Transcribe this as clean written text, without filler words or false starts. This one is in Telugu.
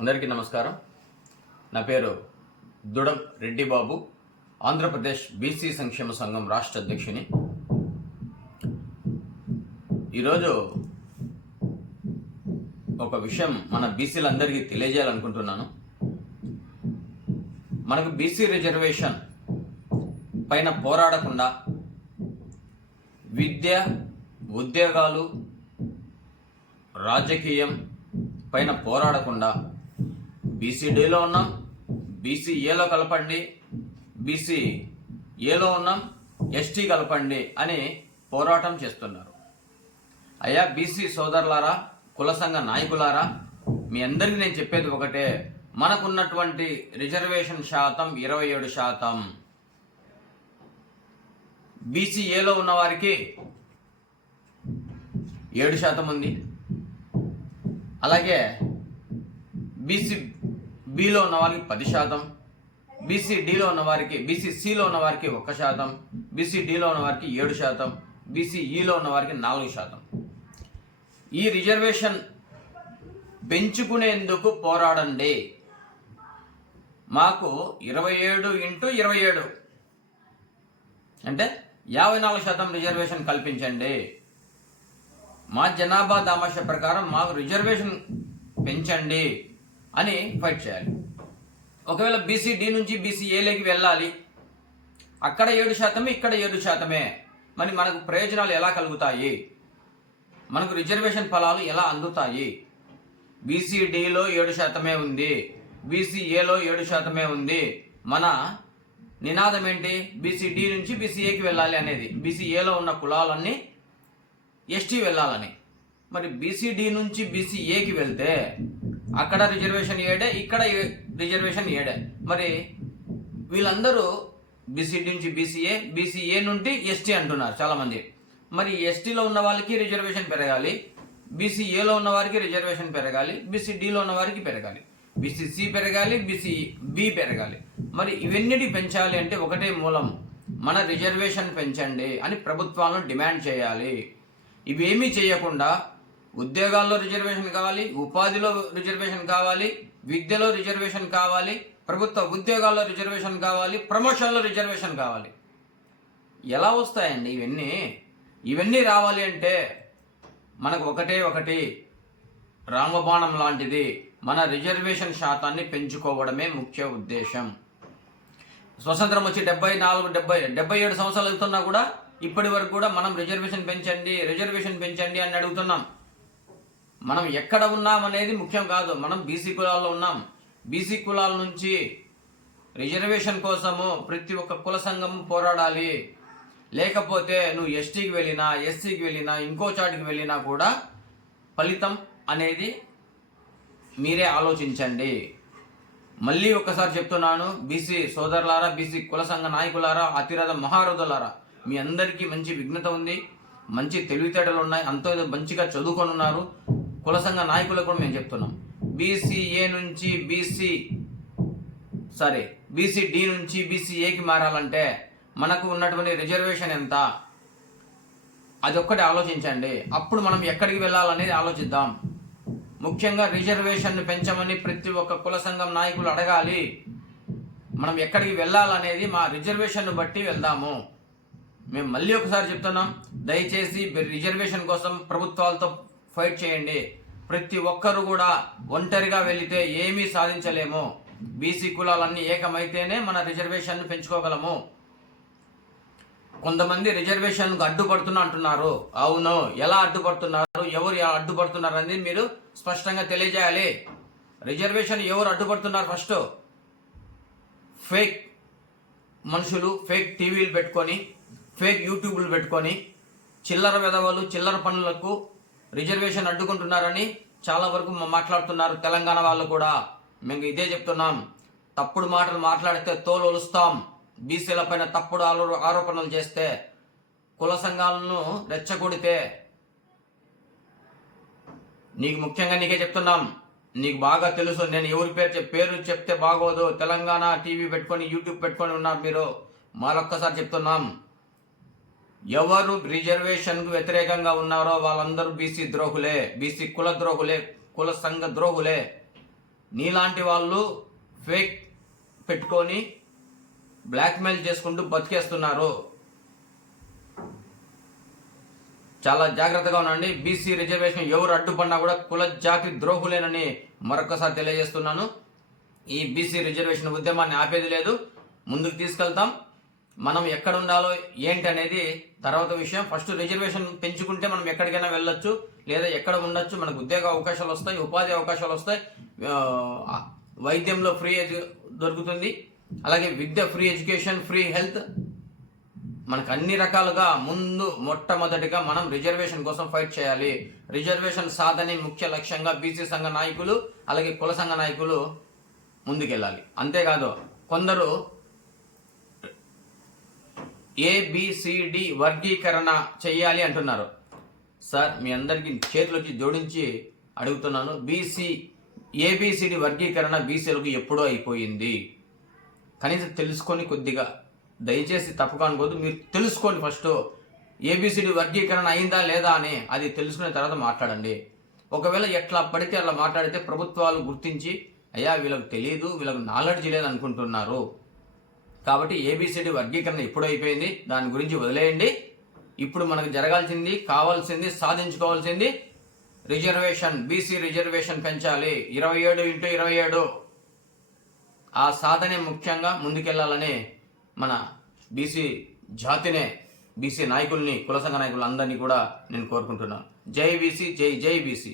అందరికీ నమస్కారం. నా పేరు దుడం రెడ్డి బాబు, ఆంధ్రప్రదేశ్ బీసీ సంక్షేమ సంఘం రాష్ట్ర అధ్యక్షుని. ఈరోజు ఒక విషయం మన బీసీలందరికీ తెలియజేయాలనుకుంటున్నాను. మనకు బీసీ రిజర్వేషన్ పైన పోరాడకుండా విద్య, ఉద్యోగాలు, రాజకీయం పైన పోరాడకుండా బీసీడీలో ఉన్నాం, బీసీఏలో కలపండి, బీసీఏలో ఉన్నాం, ఎస్టీ కలపండి అని పోరాటం చేస్తున్నారు. అయ్యా బీసీ సోదరులారా, కుల సంఘ నాయకులారా, మీ అందరికీ నేను చెప్పేది ఒకటే, మనకున్నటువంటి రిజర్వేషన్ శాతం 27%. బీసీఏలో ఉన్న వారికి 7% ఉంది. అలాగే బీసీ బిలో ఉన్న వారికి 10%, బీసీడీలో ఉన్న వారికి, బీసీసీలో ఉన్న వారికి 1%, బీసీడీలో ఉన్న వారికి 7%, బీసీఈలో ఉన్న వారికి 4%. ఈ రిజర్వేషన్ పెంచుకునేందుకు పోరాడండి. మాకు 27x27 అంటే 54% రిజర్వేషన్ కల్పించండి. మా జనాభా దామాష ప్రకారం మాకు రిజర్వేషన్ పెంచండి అని ఫైట్ చేయాలి. ఒకవేళ బీసీడీ నుంచి బీసీఏలోకి వెళ్ళాలి, అక్కడ 7%, ఇక్కడ 7%. మరి మనకు ప్రయోజనాలు ఎలా కలుగుతాయి? మనకు రిజర్వేషన్ ఫలాలు ఎలా అందుతాయి? బీసీడీలో 7% ఉంది, బీసీఏలో 7% ఉంది. మన నినాదం ఏంటి? బీసీడీ నుంచి బీసీఏకి వెళ్ళాలి అనేది. బీసీఏలో ఉన్న కులాలన్నీ ఎస్టీ వెళ్ళాలని. మరి బీసీడీ నుంచి బీసీఏకి వెళ్తే అక్కడ రిజర్వేషన్ 7, ఇక్కడ రిజర్వేషన్ 7. మరి వీళ్ళందరూ బీసీడీ నుంచి బీసీఏ, బీసీఏ నుండి ఎస్టీ అంటున్నారు చాలామంది. మరి ఎస్టీలో ఉన్న వాళ్ళకి రిజర్వేషన్ పెరగాలి, బీసీఏలో ఉన్న వారికి రిజర్వేషన్ పెరగాలి, బీసీడీలో ఉన్న వారికి పెరగాలి, బీసీసీ పెరగాలి, బీసీబీ పెరగాలి. మరి ఇవన్నిటి పెంచాలి అంటే ఒకటే మూలం, మన రిజర్వేషన్ పెంచండి అని ప్రభుత్వాలను డిమాండ్ చేయాలి. ఇవేమీ చేయకుండా ఉద్యోగాల్లో రిజర్వేషన్ కావాలి, ఉపాధిలో రిజర్వేషన్ కావాలి, విద్యలో రిజర్వేషన్ కావాలి, ప్రభుత్వ ఉద్యోగాల్లో రిజర్వేషన్ కావాలి, ప్రమోషన్లో రిజర్వేషన్ కావాలి. ఎలా వస్తాయండి ఇవన్నీ రావాలి అంటే మనకు ఒకటి రామబాణం లాంటిది, మన రిజర్వేషన్ శాతాన్ని పెంచుకోవడమే ముఖ్య ఉద్దేశం. స్వతంత్రం వచ్చి 77 సంవత్సరాలు అవుతున్నా కూడా ఇప్పటి వరకు కూడా మనం రిజర్వేషన్ పెంచండి అని అడుగుతున్నాం. మనం ఎక్కడ ఉన్నాం అనేది ముఖ్యం కాదు. మనం బీసీ కులాల్లో ఉన్నాం. బీసీ కులాల నుంచి రిజర్వేషన్ కోసము ప్రతి ఒక్క కుల సంఘం పోరాడాలి. లేకపోతే నువ్వు ఎస్టీకి వెళ్ళినా, ఎస్సీకి వెళ్ళినా, ఇంకో చాటికి వెళ్ళినా కూడా ఫలితం అనేది మీరే ఆలోచించండి. మళ్ళీ ఒకసారి చెప్తున్నాను, బీసీ సోదరులారా, బీసీ కుల సంఘ నాయకులారా, అతిరథ మహారథులారా, మీ అందరికీ మంచి విఘ్నత ఉంది, మంచి తెలివితేటలు ఉన్నాయి, అంతో మంచిగా చదువుకొని ఉన్నారు. కుల సంఘ నాయకులకు కూడా మేము చెప్తున్నాం, బీసీఏ నుంచి బీసీడీ నుంచి బీసీఏకి మారాలంటే మనకు ఉన్నటువంటి రిజర్వేషన్ ఎంత, అది ఒక్కటి ఆలోచించండి. అప్పుడు మనం ఎక్కడికి వెళ్ళాలనేది ఆలోచిద్దాం. ముఖ్యంగా రిజర్వేషన్ పెంచమని ప్రతి ఒక్క కుల సంఘం నాయకులు అడగాలి. మనం ఎక్కడికి వెళ్ళాలనేది మా రిజర్వేషన్ బట్టి వెళ్దాము. మేము మళ్ళీ ఒకసారి చెప్తున్నాం, దయచేసి రిజర్వేషన్ కోసం ప్రభుత్వాలతో ఫైట్ చేయండి. ప్రతి ఒక్కరు కూడా ఒంటరిగా వెళితే ఏమీ సాధించలేము. బీసీ కులాలన్నీ ఏకమైతేనే మన రిజర్వేషన్ పెంచుకోగలము. కొంతమంది రిజర్వేషన్కు అడ్డుపడుతున్నా అంటున్నారు. అవును, ఎలా అడ్డుపడుతున్నారు, ఎవరు అడ్డుపడుతున్నారు అనేది మీరు స్పష్టంగా తెలియజేయాలి. రిజర్వేషన్ ఎవరు అడ్డుపడుతున్నారు? ఫస్ట్ ఫేక్ మనుషులు, ఫేక్ టీవీలు పెట్టుకొని, ఫేక్ యూట్యూబ్లు పెట్టుకొని, చిల్లర విధవలు, చిల్లర పనులకు రిజర్వేషన్ అడ్డుకుంటున్నారని చాలా వరకు మాట్లాడుతున్నారు. తెలంగాణ వాళ్ళు కూడా మేము ఇదే చెప్తున్నాం, తప్పుడు మాటలు మాట్లాడితే తోలు ఒలుస్తాం. బీసీల పైన తప్పుడు ఆరోపణలు చేస్తే, కుల సంఘాలను రెచ్చగొడితే, నీకే చెప్తున్నాం, నీకు బాగా తెలుసు. నేను ఎవరి పేరు చెప్తే బాగోదు. తెలంగాణ టీవీ పెట్టుకొని, యూట్యూబ్ పెట్టుకొని ఉన్నారు మీరు. మరొక్కసారి చెప్తున్నాం, ఎవరు రిజర్వేషన్కు వ్యతిరేకంగా ఉన్నారో వాళ్ళందరూ బీసీ ద్రోహులే, బీసీ కుల ద్రోహులే, కుల సంఘ ద్రోహులే. నీలాంటి వాళ్ళు ఫేక్ పెట్టుకొని బ్లాక్మెయిల్ చేసుకుంటూ బతికేస్తున్నారు. చాలా జాగ్రత్తగా ఉండండి. బీసీ రిజర్వేషన్ ఎవరు అడ్డుపడినా కూడా కుల జాతి ద్రోహులేనని మరొకసారి తెలియజేస్తున్నాను. ఈ బీసీ రిజర్వేషన్ ఉద్యమాన్ని ఆపేది లేదు, ముందుకు తీసుకెళ్తాం. మనం ఎక్కడ ఉండాలో ఏంటి అనేది తర్వాత విషయం. ఫస్ట్ రిజర్వేషన్ పెంచుకుంటే మనం ఎక్కడికైనా వెళ్ళొచ్చు, లేదా ఎక్కడ ఉండొచ్చు, మనకు ఉద్యోగ అవకాశాలు వస్తాయి, ఉపాధి అవకాశాలు వస్తాయి, వైద్యంలో ఫ్రీ దొరుకుతుంది, అలాగే విద్య ఫ్రీ, ఎడ్యుకేషన్ ఫ్రీ, హెల్త్, మనకు అన్ని రకాలుగా మొట్టమొదటిగా మనం రిజర్వేషన్ కోసం ఫైట్ చేయాలి. రిజర్వేషన్ సాధనే ముఖ్య లక్ష్యంగా బీసీ సంఘ నాయకులు అలాగే కుల సంఘ నాయకులు ముందుకెళ్ళాలి. అంతేకాదు కొందరు ఏబిసిడి వర్గీకరణ చెయ్యాలి అంటున్నారు. సార్, మీ అందరికీ చేతులకి జోడించి అడుగుతున్నాను, ఏబిసిడి వర్గీకరణ బీసీలకు ఎప్పుడో అయిపోయింది. కనీసం తెలుసుకొని కొద్దిగా, దయచేసి తప్పుగా అనుకోవద్దు, మీరు తెలుసుకోండి. ఫస్ట్ ఏబిసిడి వర్గీకరణ అయిందా లేదా అని అది తెలుసుకున్న తర్వాత మాట్లాడండి. ఒకవేళ ఎట్లా పడితే అలా మాట్లాడితే ప్రభుత్వాలు గుర్తించి అయ్యా వీళ్ళకి తెలియదు, వీళ్ళకి నాలెడ్జ్ లేదు అనుకుంటున్నారు. కాబట్టి ఏబిసిడి వర్గీకరణ ఎప్పుడు అయిపోయింది, దాని గురించి వదిలేయండి. ఇప్పుడు మనకు జరగాల్సింది, కావాల్సింది, సాధించుకోవాల్సింది రిజర్వేషన్. బీసీ రిజర్వేషన్ పెంచాలి 27x27. ఆ సాధనే ముఖ్యంగా ముందుకెళ్లాలని మన బీసీ జాతినే, బీసీ నాయకుల్ని, కుల సంఘ నాయకులందరినీ కూడా నేను కోరుకుంటున్నాను. జై బీసీ, జై జై బీసీ.